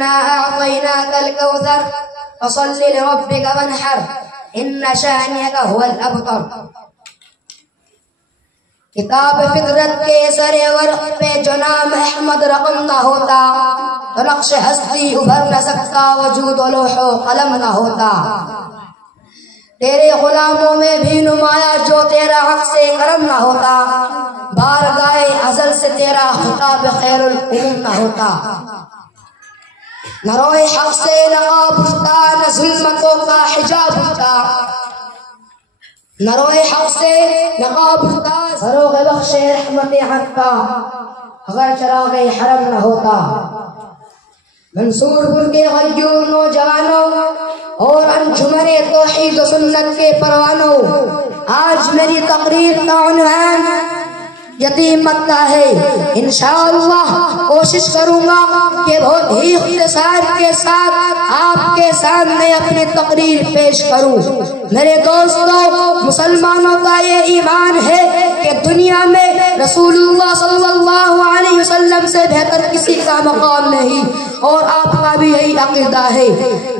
إنا أعطيناك الكوثر فصل لربك وانحر إن شانئك هو الأبتر. کتاب فطرت کے سر ورق پہ جو نام احمد رقم نہ ہوتا تو نقش ہستی ابھر نہ سکتا، وجود و لوح و قلم نہ ہوتا. تیرے غلاموں میں بھی نمایاں جو تیرا حق سے کرم نہ ہوتا، بارگاہ ازل سے تیرا خطاب خیر الامم نہ ہوتا. نہ روئے حق سے نقاب اٹھتا، نہ ظلمتوں کا حجاب اٹھتا. نہ روئے حق سے نقاب اٹھتا، فروغ بخش رحمت حق کا اگر چراغ حرم نہ ہوتا. منصور پور کے غیور نوجوانوں اور انجمن توحید و سنت کے پروانوں، آج میری تقریر کا عنوان یتیم مکہ ہے. انشاءاللہ کوشش کروں گا کہ بہت ہی اختصار کے ساتھ آپ کے سامنے اپنی تقریر پیش کروں. میرے دوستوں، مسلمانوں کا یہ ایمان ہے کہ دنیا میں رسول اللہ صلی اللہ علیہ وسلم سے بہتر کسی کا مقام نہیں، اور آپ کا بھی یہی عقیدہ ہے.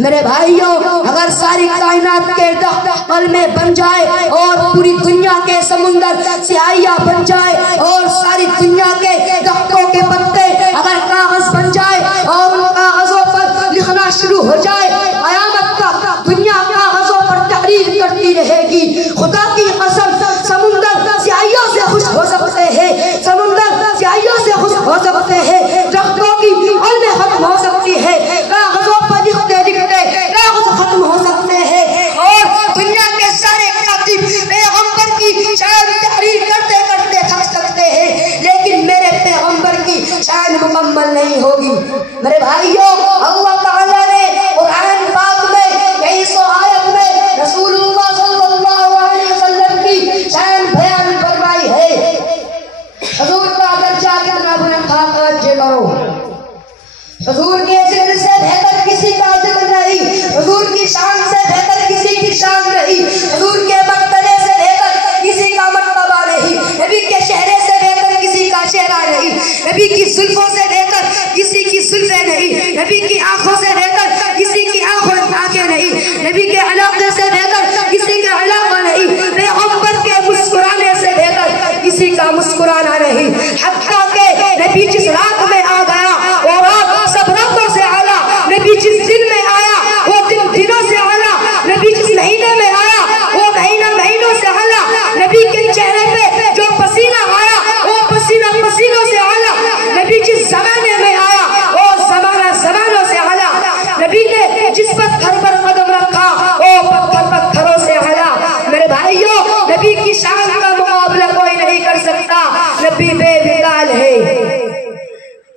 میرے بھائیوں، اگر ساری کائنات کے درخت قلمیں بن جائے اور پوری دنیا کے سمندر سیاہیاں بن جائے اور ساری دنیا کے درختوں کے پتے اگر کاغذ بن جائے اور ان کاغذوں پر لکھنا شروع ہو جائے، قیامت تک دنیا کاغذوں پر تحریر کرتی رہے گی. خدا کی قسم، سمندر سیاہیوں سے خوش ہو سکتے ہیں، سمندر سیاہیوں سے خوش ہو سکتے ہیں، درختوں کی قلمیں ختم ہو سکتی ہے، کاغذوں پر لکھتے لکھتے کاغذ ختم ہو سکتے ہیں، اور دنیا کے سارے کاتب پیغمبر کی شان تحریر کرتے کرتے تھک سکتے ہیں، لیکن میرے پیغمبر کی شان مکمل نہیں ہوگی. میرے بھائیوں، اللہ تعالیٰ نے قرآن پاک میں 23 آیت میں رسول اللہ صلی اللہ علیہ وسلم کی شان بیان فرمائی ہے. حضور کا درجہ کتنا بلند تھا، توجہ کرو. حضور کے ذکر سے بہتر کسی کا ذکر نہیں، حضور کی شان سے بہتر کسی کی شان نہیں، حضور کے مرتبے سے بہتر کسی کا مرتبہ نہیں، نبی کے چہرے سے بہتر کسی کا چہرہ نہیں، نبی کی زلفوں سے بہتر کسی کی زلفیں نہیں، نبی کی آنکھوں سے بہتر کسی کی آنکھیں نہیں، نبی کے علاقے سے بہتر کسی کا علاقہ نہیں، پیغمبر کے مسکرانے سے بہتر کسی کا مسکرانا نہیں. حتیٰ کہ نبی جس رات میں آ گیا وہ رات سب راتوں سے اعلیٰ، نبی جس دن میں آیا وہ دن دنوں سے اعلیٰ، نبی جس مہینے میں آیا وہ مہینہ مہینوں سے اعلیٰ، نبی کے چہرے پہ جو پسینہ آیا وہ پسینہ پسینوں سے اعلیٰ، نبی جس زمانے میں آیا وہ زمانہ زمانوں سے اعلیٰ، نبی نے جس پتھر پر قدم رکھا وہ پتھر پتھروں سے اعلیٰ. میرے بھائیوں، نبی کی شان کا مقابلہ کوئی نہیں کر سکتا، نبی بے مثال ہے.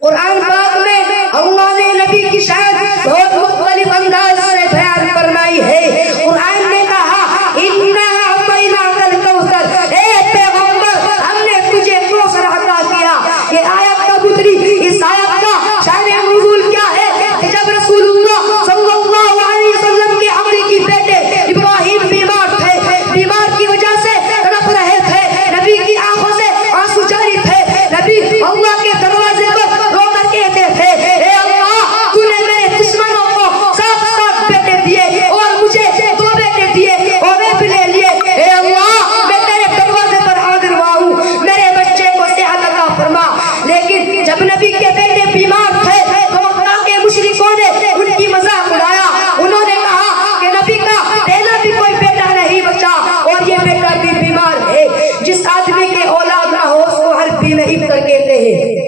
قرآن پاک میں اللہ نے نبی کی شان بہت مختلف انداز سے بیان فرمائی ہے. قرآن نے کہا اِنَّا أَعْطَيْنَاكَ الْكَوْثَرَ، اے پیغمبر ہم نے تجھے کوثر عطا کیا. یہ آیت کا مدری، اس آیت کا شان نزول کیا ہے کہ جب رسول اللہ صلی اللہ علیہ وسلم کے حقیقی بیٹے ابراہیم بیمار تھے، بیمار کی وجہ سے تڑپ رہے تھے، نبی کی آنکھوں سے آنسو جاری تھے، نبی اللہ کے دروازے پر رو کر کہتے تھے اے اللہ تو نے میرے دشمنوں کو 7 بیٹے دیے اور مجھے 2 بیٹے دیے اور میں بھی لے لیے، اے اللہ میں تیرے دروازے پر حاضر ہوا ہوں، میرے بچے کو صحت عطا فرما. لیکن جب نبی کے بیٹے بیمار تھے تو مکہ کے مشرکوں نے ان کی مذاق اڑایا. انہوں نے کہا کہ نبی کا پہلا بھی کوئی بیٹا نہیں بچا اور یہ بیٹا بھی بیمار ہے. جس آدمی کے اولاد نہ ہو اس کو عربی میں ابتر کہتے ہیں.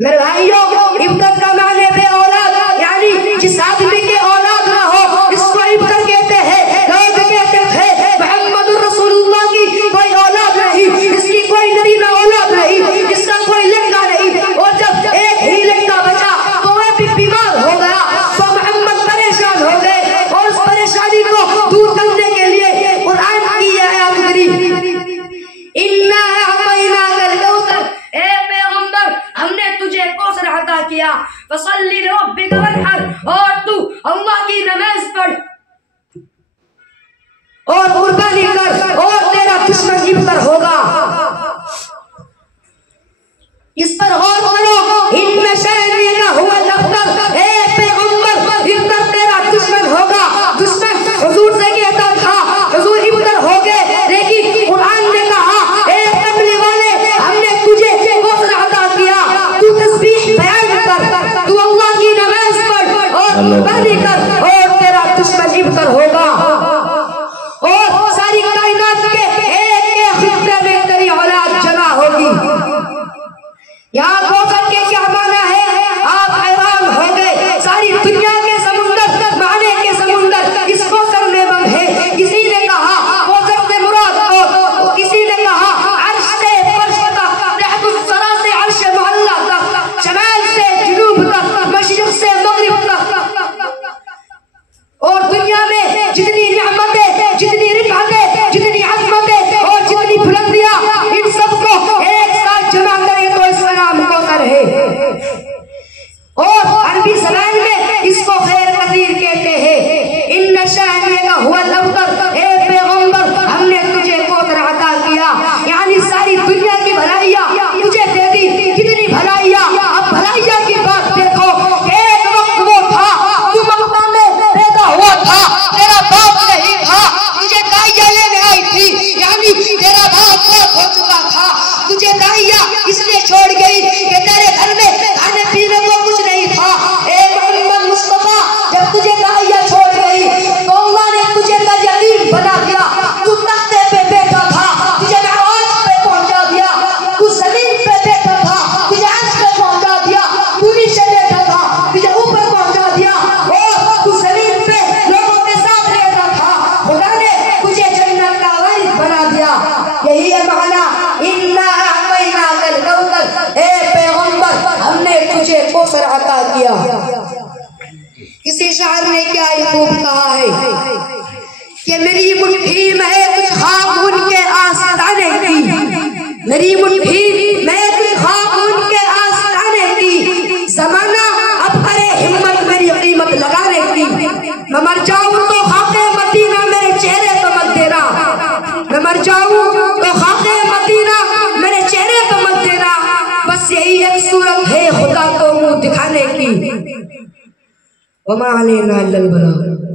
میرے بھائیوں، ابتر کا معنی بے اولاد، یعنی جس آدمی کے اولاد نہ ہو اس کو ابتر کہتے ہیں. لوگ کہتے تھے محمد الرسول اللہ کی کوئی اولاد نہیں، اس کی کوئی نرینہ اولاد نہیں، اس کا کوئی لڑکا نہیں، اور جب ایک ہی لڑکا بچا تو وہ بھی بیمار ہو گیا تو محمد پریشان ہو گئے، اور اس پریشانی کو دور کرنے کے لیے قرآن کی یہ آیات اتری اِنَّا أَعْطَيْنَاكَ الْكَوْثَرَ، اے پیغمبر ہم نے تجھے کوثر عطا کیا. فَصَلِّ لِرَبِّكَ وَانْحَرْ، اور تو اللہ کی نماز پڑھ اور قربانی کر اور تیرا دشمن ابتر ہوگا. اس پر غور کرو. اِنَّ شَانِئَكَ هُوَ الْأَبْتَرُ، اے قربانی کر اور تیرا دشمن ابتر ہوگا، اور ساری کائنات کے ایک ایک خطے میں تیری اولاد جمع ہوگی۔ یہاں کوثر کے کیا معنی ہے آپ حیران ہو گئے، ساری دنیا کے سمندر، معنی کے سمندر اس کوثر میں بند ہے۔ کسی نے کہا کوثر سے مراد اور کسی نے کہا عرش سے فرش تک، تحت الثری سے عرش معلی تک، شمال سے جنوب تک، مشرق سے مغرب تک، اور دنیا میں جتنی نعمتیں، جتنی رفعتیں، جتنی عظمتیں اور جتنی بلندیاں، ان سب کو ایک ساتھ جمع کرے تو اس کا نام کوثر ہے۔ اور عربی زبان میں اس کو خیر کثیر کہتے ہیں۔ ان شانئک هو الابتر، اے پیغمبر ہم نے تجھے کوثر عطا کیا، یعنی ساری دنیا کی بھلائیاں تجھے دے دی۔ کتنی بھلائیاں، اب بھلائیاں کی بات دیکھو۔ ایک وقت وہ تھا تو مکہ میں پیدا ہوا تھا، تیرا باپ نہیں تھا، تجھے دائیا لینے آئی تھی، یعنی تیرا باپ فوت ہو چکا تھا، تجھے دائیا اس لیے چھوڑ گئی کہ تیرے گھر میں کھانے پینے کو کچھ نہیں تھا۔ اے محمد مصطفیٰ جب تجھے دائیا چھوڑ گئی تو اللہ نے تجھے کا یقین بنا دیا، تو تختے پہ بیٹھا تھا، تجھے معراج پہ پہنچا دیا، تو زمین پہ بیٹھا تھا، تجھے عرش پہ پہنچا دیا، تو نیچے بیٹھا تھا، تجھے اوپر پہنچا دیا، اور تو زمین پہ لوگوں کے ساتھ رہتا تھا، خدا نے تجھے جنت کا وارث بنا دیا۔ یہی ہے معنی اِنَّا أَعْطَيْنَاكَ الْكَوْثَرَ، اے پیغمبر ہم نے تجھے کوثر عطا کیا۔ کسی شاعر نے کیا خوب کہا ہے کہ میری مٹھی میں کچھ خاک ان کے آستانے کی، میری مٹھی میں کچھ خاک ان کے آستانے کی، زمانہ اب کرے ہمت میری قیمت لگانے کی، میں مر جاؤں تو خاک مدینہ میرے چہرے پہ مت دینا، میں مر جاؤں تو خاک مدینہ میرے چہرے پہ مت دینا، بس یہی ایک صورت ہے خدا کو منہ دکھانے کی۔ وما علینا الا البلاغ۔